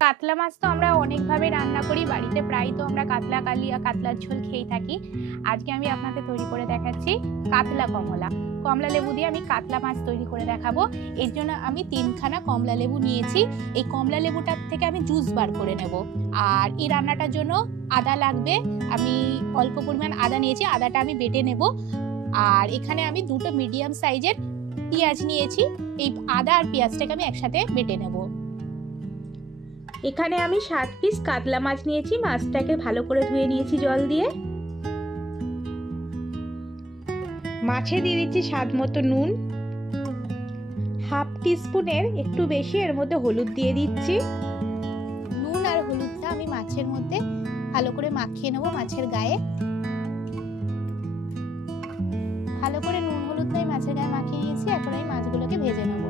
কাতলা মাছ তো আমরা অনেকভাবে রান্না করি বাড়িতে, প্রায় তো আমরা কাতলা কালিয়া কাতলার ঝোল খেয়ে থাকি। আজকে আমি আপনাদের তৈরি করে দেখাচ্ছি কাতলা কমলা। কমলা লেবু দিয়ে আমি কাতলা মাছ তৈরি করে দেখাবো। এর জন্য আমি 3খানা কমলা লেবু নিয়েছি। এই কমলা লেবুটার থেকে আমি জুস বার করে নেব। আর এই রান্নাটার জন্য আদা লাগবে, আমি অল্প পরিমাণ আদা নিয়েছি, আদাটা আমি বেটে নেব। আর এখানে আমি 2টো মিডিয়াম সাইজের পেঁয়াজ নিয়েছি, এই আদা আর পেঁয়াজটাকে আমি একসাথে বেটে নেব। এখানে আমি 7 পিস কাতলা মাছ নিয়েছি, মাছটাকে ভালো করে ধুয়ে নিয়েছি জল দিয়ে। মাছে দিয়ে দিচ্ছি স্বাদ মতো নুন, হাফ টিস্পুনের একটু বেশি এর মধ্যে হলুদ দিয়ে দিচ্ছি। নুন আর হলুদটা আমি মাছের মধ্যে ভালো করে মাখিয়ে নেব, মাছের গায়ে ভালো করে নুন হলুদটা মাছের গায়ে মাখিয়ে নিয়েছি। এখন এই মাছগুলোকে ভেজে নেব।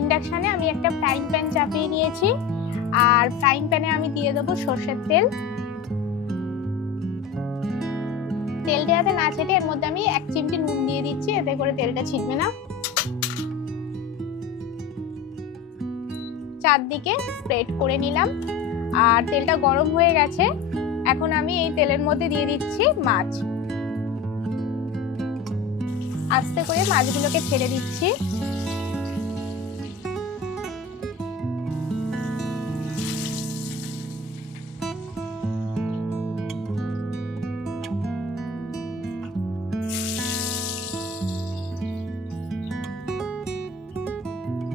ইন্ডাকশনে আমি একটা ফ্রাইং প্যান চাপিয়ে নিয়েছি, আর ফ্রাইং প্যানে আমি দিয়ে দেবো সরষের তেল। তেল দেওয়াতে না ছেটে এর মধ্যে আমি 1 চিমটি নুন দিয়ে দিচ্ছি, এতে করে তেলটা ছিটবে না। চারদিকে স্প্রেড করে নিলাম, আর তেলটা গরম হয়ে গেছে। এখন আমি এই তেলের মধ্যে দিয়ে দিচ্ছি মাছ। আস্তে করে মাছগুলোকে ছেড়ে দিচ্ছি।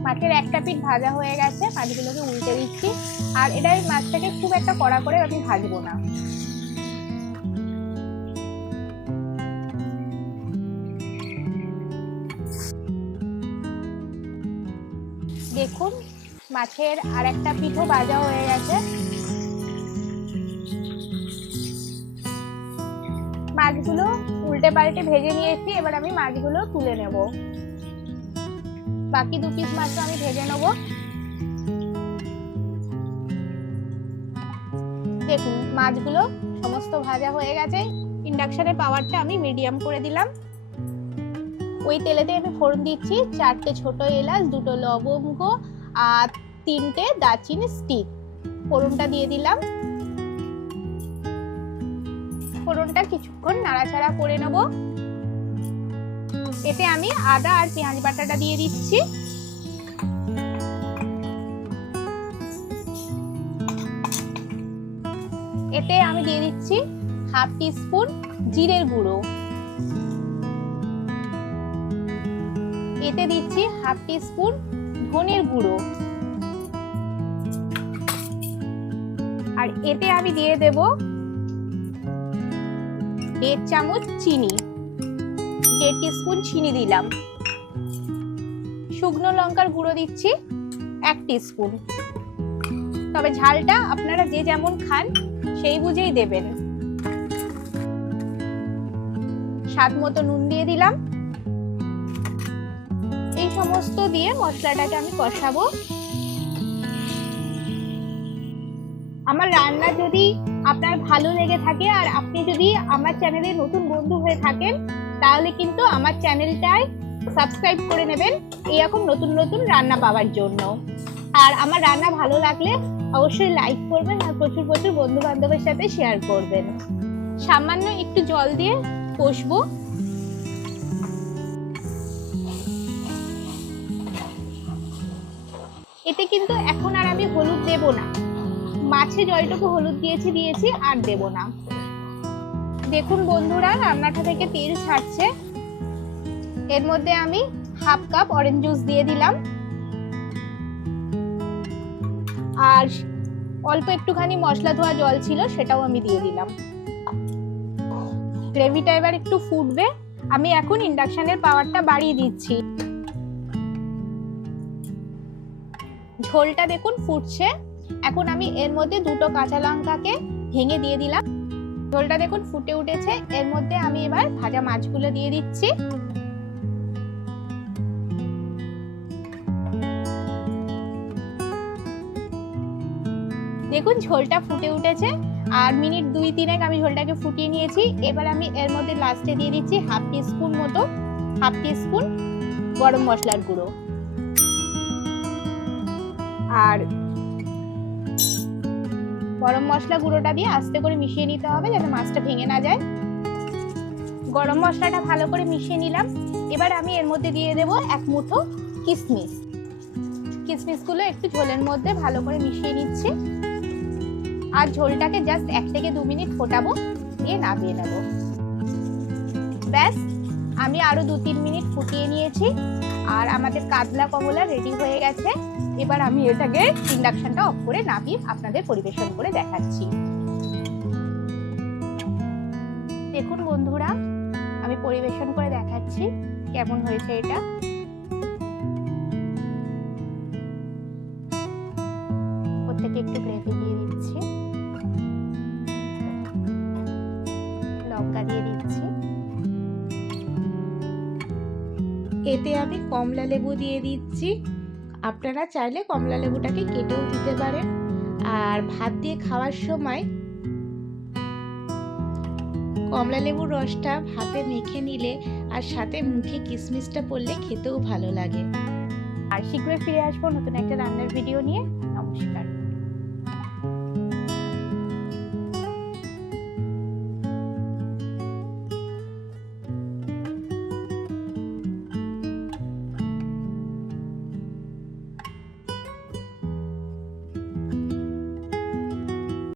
মাছের একটা পিঠ ভাজা হয়ে গেছে, মাছগুলোকে উল্টে দিচ্ছি। আর এটা মাছটাকে খুব একটা কড়া করে আমি ভাজবো না। দেখুন মাছের আর একটা পিঠও ভাজা হয়ে গেছে। মাছগুলো উল্টে পাল্টে ভেজে নিয়েছি, এবার আমি মাছগুলো তুলে নেব। বাকি 2 পিস মাছ আমি ভেজে নেব। দেখুন মাছগুলো সমস্ত ভাজা হয়ে গেছে। ইন্ডাকশনের পাওয়ারটা আমি মিডিয়াম করে দিলাম। ওই তেলেতে আমি ফোড়ন দিচ্ছি 4টে ছোট এলাচ, 2টো লবঙ্গ আর 3টে দারচিনি স্টিক। ফোড়নটা দিয়ে দিলাম। ফোড়নটা কিছুক্ষণ নাড়াচাড়া করে নেব। এতে আমি আদা আর পেঁয়াজ বাটাটা দিয়ে দিচ্ছি। এতে আমি দিয়ে দিচ্ছি হাফ টিস্পুন জিরের গুঁড়ো। এতে দিচ্ছি হাফ টিস্পুন ধনের গুঁড়ো। আর এতে আমি দিয়ে দেব 1.5 চামচ চিনি, 1.5 টিস্পুন চিনি দিলাম। শুকনো লঙ্কার গুঁড়ো দিচ্ছি 1 টিস্পুন। তবে ঝালটা আপনারা যে যেমন খান সেই বুঝেই দেবেন। স্বাদ মতো নুন দিয়ে দিলাম। এই সমস্ত দিয়ে মশলাটাকে আমি কষাবো। আমার রান্না যদি আপনার ভালো লেগে থাকে আর আপনি যদি আমার চ্যানেলে নতুন বন্ধু হয়ে থাকেন, তাহলে কিন্তু আমার চ্যানেলটায় সাবস্ক্রাইব করে নেবেন এরকম নতুন নতুন রান্না পাওয়ার জন্য। আর আমার রান্না ভালো লাগলে অবশ্যই লাইক করবেন আর প্রচুর প্রচুর বন্ধু বান্ধবের সাথে শেয়ার করবেন। সামান্য একটু জল দিয়ে কষবো। এতে কিন্তু এখন আর আমি হলুদ দেব না। মাছে যতটুকু হলুদ দিয়েছি আর দেব না। দেখুন বন্ধুরা রান্নাটা থেকে তেল ছাড়ছে। এর মধ্যে আমি হাফ কাপ অরেঞ্জ জুস দিয়ে দিলাম, আর অল্প একটুখানি মশলা ধোয়া জল ছিল সেটাও আমি দিয়ে দিলাম। গ্রেভিটা এবার একটু ফুটবে। আমি এখন ইন্ডাকশনের পাওয়ারটা বাড়িয়ে দিচ্ছি। ঝোলটা দেখুন ফুটছে। এখন আমি এর মধ্যে 2টো কাঁচা লঙ্কাকে ভেঙে দিয়ে দিলাম। ঝোলটা দেখুন ফুটে উঠেছে। এর মধ্যে আমি এবার ভাজা মাছগুলো দিয়ে দিচ্ছি। দেখুন ঝোলটা ফুটে উঠেছে, আর মিনিট 2-3 আমি ঝোলটাকে ফুটিয়ে নিয়েছি। এবার আমি এর মধ্যে লাস্টে দিয়ে দিচ্ছি হাফ টিস্পুন গরম মশলার গুঁড়ো। আর গরম মশলা গুঁড়োটা দিয়ে আস্তে করে মিশিয়ে নিতে হবে যাতে মাছটা ভেঙে না যায়। গরম মশলাটা ভালো করে মিশিয়ে নিলাম। এবার আমি এর মধ্যে দিয়ে দেব এক মুঠো কিশমিশ। কিশমিশগুলো একটু ঝোলের মধ্যে ভালো করে মিশিয়ে নিচ্ছি। আর ঝোলটাকে জাস্ট 1 থেকে 2 মিনিট ফোটাবো, দিয়ে নামিয়ে নেব। ব্যাস, আমি আরো 2-3 মিনিট ফুটিয়ে নিয়েছি আর আমাদের কাতলা কমলা রেডি হয়ে গেছে। এবার আমি এটাকে ইন্ডাকশনটা অফ করে নামিয়ে আপনাদের পরিবেশন করে দেখাচ্ছি। দেখুন বন্ধুরা, আমি পরিবেশন করে দেখাচ্ছি কেমন হয়েছে এটা। ওর থেকে একটু গ্রেভি দিয়ে দিচ্ছি, লঙ্কা দিয়ে দিচ্ছি, এতে আমি কমলা লেবু দিয়ে দিচ্ছি। আপনারা চাইলে কমলা লেবুটাকে কেটেও দিতে পারেন। আর ভাত দিয়ে খাওয়ার সময় কমলা লেবুর রসটা ভাতে মেখে নিলে আর সাথে মুখে কিশমিশটা পড়লে খেতেও ভালো লাগে। আর শীঘ্রই ফিরে আসবো নতুন একটা রান্নার ভিডিও নিয়ে।